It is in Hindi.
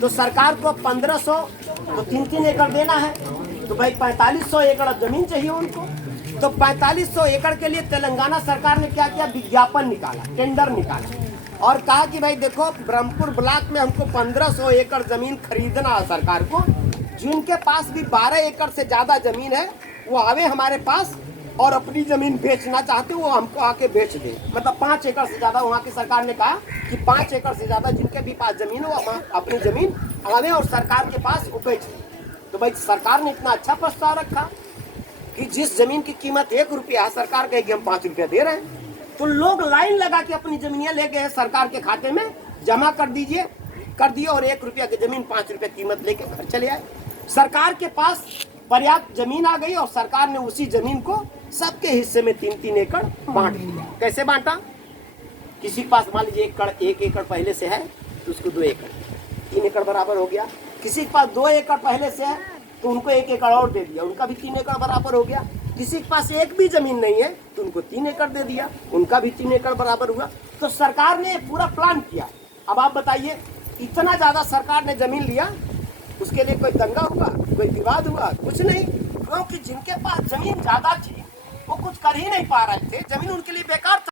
तो सरकार को 1500 तो 3-3 एकड़ देना है, तो भाई 4500 एकड़ जमीन चाहिए उनको। तो 4500 एकड़ के लिए तेलंगाना सरकार ने क्या किया, विज्ञापन निकाला, टेंडर निकाला और कहा कि भाई देखो ब्रह्मपुर ब्लॉक में हमको 1500 एकड़ जमीन खरीदना है सरकार को। जिनके पास भी 12 एकड़ से ज्यादा जमीन है वो आवे हमारे पास और अपनी जमीन बेचना चाहते वो हमको आके बेच दे। मतलब 5 एकड़ से ज्यादा वहाँ की सरकार ने कहा कि 5 एकड़ से ज्यादा जिनके भी पास जमीन हो वो अपनी जमीन आवे और सरकार के पास वो बेच दे। तो भाई सरकार ने इतना अच्छा प्रस्ताव रखा कि जिस जमीन की कीमत 1 रुपया है सरकार कहेगी हम 5 रुपया दे रहे हैं। तो लोग लाइन लगा के अपनी जमीनें ले गए सरकार के खाते में जमा कर दिए और 1 रुपया की जमीन 5 रुपया कीमत लेके घर चले आए। सरकार के पास पर्याप्त जमीन आ गई और सरकार ने उसी जमीन को सबके हिस्से में 3-3 एकड़ बांट दिया। कैसे बांटा, किसी के पास मान लीजिए 1 एकड़ पहले से है तो उसको 2 एकड़, 3 एकड़ बराबर हो गया। किसी के पास 2 एकड़ पहले से है तो उनको 1 एकड़ और दे दिया, उनका भी 3 एकड़ बराबर हो गया। किसी के पास एक भी जमीन नहीं है तो उनको 3 एकड़ दे दिया, उनका भी 3 एकड़ बराबर हुआ। तो सरकार ने पूरा प्लान किया। अब आप बताइए इतना ज्यादा सरकार ने जमीन लिया, उसके लिए कोई दंगा हुआ, कोई विवाद हुआ? कुछ नहीं, क्योंकि जिनके पास जमीन ज्यादा थी वो कुछ कर ही नहीं पा रहे थे, जमीन उनके लिए बेकार था।